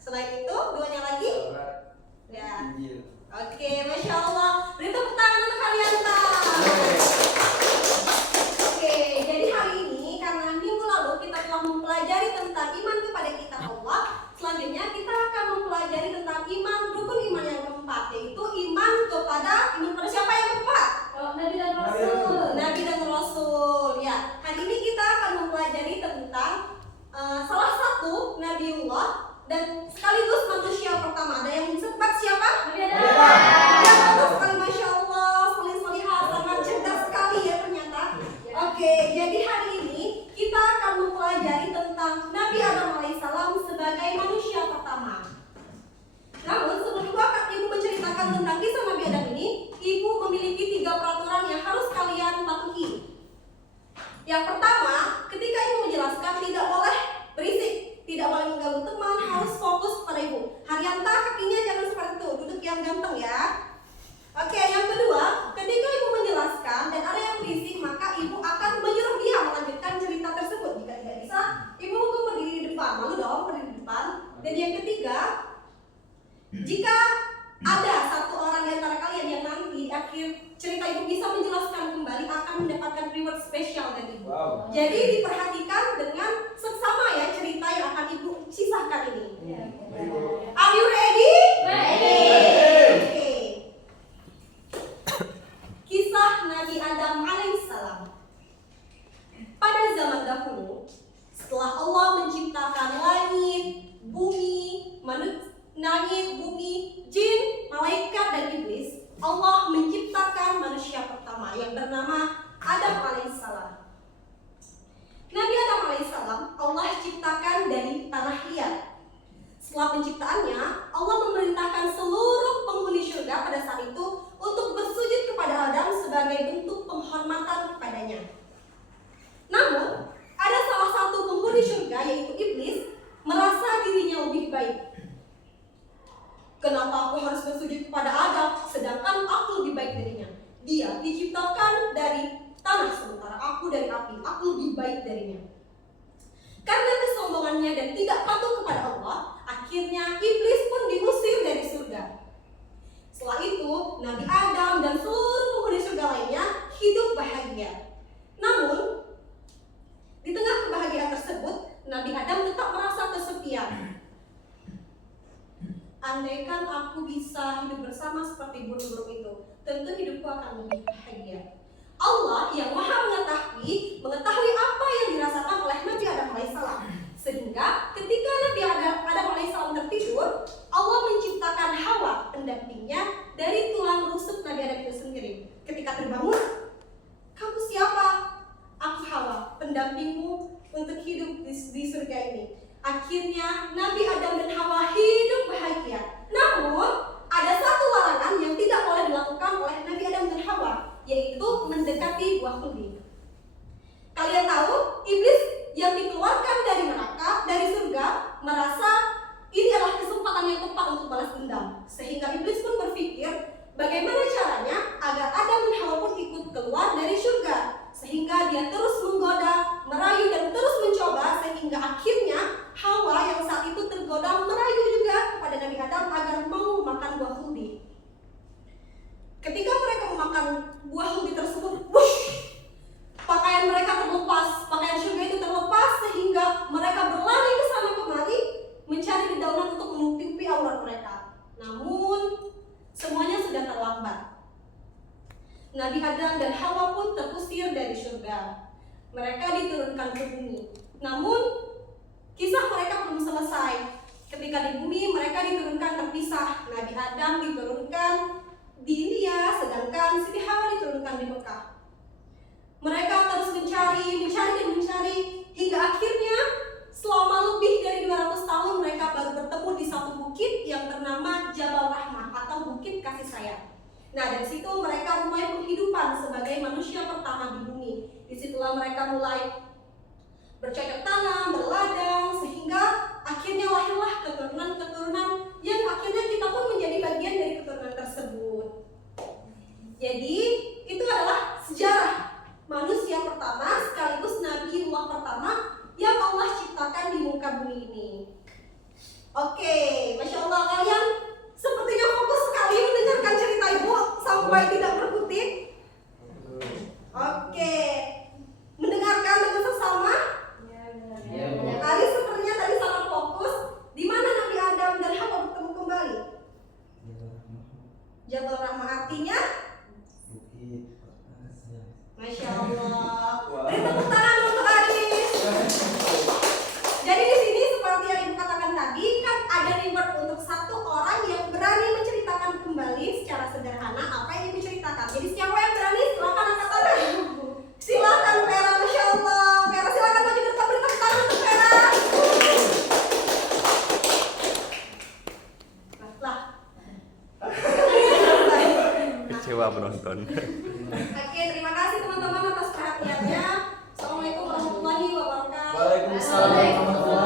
Selain itu, duanya lagi? Ya. Oke, Masya Allah. Beri tepuk tangan untuk Haryanta. Oke, jadi hari ini karena minggu lalu kita telah mempelajari tentang iman kepada kitab Allah. Selanjutnya kita akan mempelajari tentang iman, rukun iman yang keempat, yaitu iman kepada siapa yang keempat? Nabi dan Rasul. Nabi dan Rasul. Ya, hari ini kita akan mempelajari tentang salah satu Nabiullah dan sekaligus manusia pertama. Ada yang bisa tebak siapa? Nabi Adam. Ya, betul sekali, Masya Allah. Solih-solihah, sangat cerdas sekali ya ternyata. Oke, jadi hari ini kita akan mempelajari tentang Nabi Adam alaihissalam sebagai manusia pertama. Namun sebelum ibu menceritakan tentang kisah Nabi Adam ini, ibu memiliki 3 peraturan yang harus kalian patuhi. Yang pertama, ketika ibu menjelaskan tidak boleh berisik, tidak boleh mengganggu teman, harus fokus pada ibu. Haryanta kakinya jangan seperti itu, duduk yang ganteng ya. Oke, yang kedua, ketika ibu menjelaskan dan ada yang berisik, maka ibu akan menyuruh dia melanjutkan cerita tersebut. Jika tidak bisa, ibu hukum berdiri di depan, malu dong berdiri di depan. Dan yang ketiga, jika ada satu orang di antara kalian yang nanti di akhir cerita ibu bisa menjelaskan kembali, akan mendapatkan reward spesial dari ibu. Wow. Jadi diperhatikan dengan seksama ya cerita yang akan ibu sisahkan ini. Are you ready? Ready. Oke. Kisah Nabi Adam alaihissalam. Pada zaman dahulu, setelah Allah menciptakan langit, bumi, jin, malaikat dan iblis, Allah menciptakan manusia pertama yang bernama Adam alaihissalam. Nabi Adam alaihissalam Allah ciptakan dari tanah liat. Setelah penciptaannya, Allah memerintahkan seluruh penghuni surga pada saat itu untuk bersujud kepada Adam sebagai bentuk penghormatan kepadanya. Namun, ada salah satu penghuni surga yaitu iblis merasa dirinya lebih baik. Kenapa aku harus bersujud kepada Adam sedangkan aku lebih baik darinya? Dia diciptakan dari tanah sementara aku dari api, aku lebih baik darinya. Karena kesombongannya dan tidak patuh kepada Allah, akhirnya iblis pun diusir dari surga. Setelah itu, Nabi Adam dan seluruh penghuni surga lainnya hidup bahagia. Namun, di tengah kebahagiaan tersebut, Nabi Adam tetap merasa kesepian. Andaikan aku bisa hidup bersama seperti burung-burung itu, tentu hidupku akan lebih bahagia. Allah yang maha mengetahui apa yang dirasakan oleh Nabi Adam alaihissalam. Sehingga ketika Nabi Adam alaihissalam tertidur, Allah menciptakan Hawa, pendampingnya, dari tulang rusuk Nabi Adam itu sendiri. Ketika terbangun, kamu siapa? Aku Hawa, pendampingmu untuk hidup di surga ini. Akhirnya Nabi Adam dan Hawa hidup bahagia. Namun ada satu larangan yang tidak boleh dilakukan oleh Nabi Adam dan Hawa, yaitu mendekati buah khuldi. Kalian tahu, iblis yang dikeluarkan dari neraka, dari surga, merasa ini adalah kesempatan yang tepat untuk balas dendam. Sehingga iblis pun berpikir, bagaimana caranya agar Adam dan Hawa pun ikut keluar dari surga. Sehingga dia terus menggoda, merayu dan terus mencoba, sehingga akhirnya Hawa yang saat itu tergoda merayu juga kepada Nabi Adam agar mau makan buah khuldi. Ketika mereka memakan buah khuldi tersebut, wush, pakaian mereka terlepas, pakaian surga itu terlepas, sehingga mereka berlari ke sana kemari mencari dedaunan untuk menutupi aurat mereka. Namun semuanya sudah terlambat. Nabi Adam dan Hawa pun terusir dari surga. Mereka diturunkan ke bumi. Namun kisah mereka belum selesai. Ketika di bumi mereka diturunkan terpisah. Nabi Adam diturunkan di India, sedangkan Siti Hawa diturunkan di Mekah. Mereka terus mencari hingga akhirnya selama lebih dari 200 tahun mereka baru bertemu di satu bukit yang bernama Jabal Rahmah atau Bukit Kasih Sayang. Nah, dari situ mereka mulai penghidupan sebagai manusia pertama di bumi. Disitulah mereka mulai bercocok tanam, berladang, sehingga akhirnya lahirlah keturunan-keturunan yang akhirnya kita pun menjadi bagian dari keturunan tersebut. Jadi, itu adalah sejarah manusia pertama sekaligus Nabiullah pertama yang Allah ciptakan di muka bumi ini. Oke, Masya Allah, kalian sepertinya fokus sekali mendengarkan cerita ibu sampai tidak berkutik. Oke, mendengarkan dengan sesama. Ali sepertinya tadi sangat fokus. Di mana Nabi Adam dan Hawa bertemu kembali? Jabal Rahmah, artinya Masya Allah. Beri tepuk tangan untuk Adis. Jadi di sini seperti yang ibu katakan tadi, kan ada reward untuk satu orang yang berani menceritakan kembali secara sederhana apa yang ibu ceritakan. Jadi siapa yang berani silakan angkat tangan. Silakan Vera, Masya Allah. Vera silakan maju ke depan, beri tepuk tangan untuk Vera. Lah. Kecewa penonton. Oke, terima kasih teman-teman atas perhatiannya. Assalamualaikum warahmatullahi wabarakatuh. Waalaikumsalam.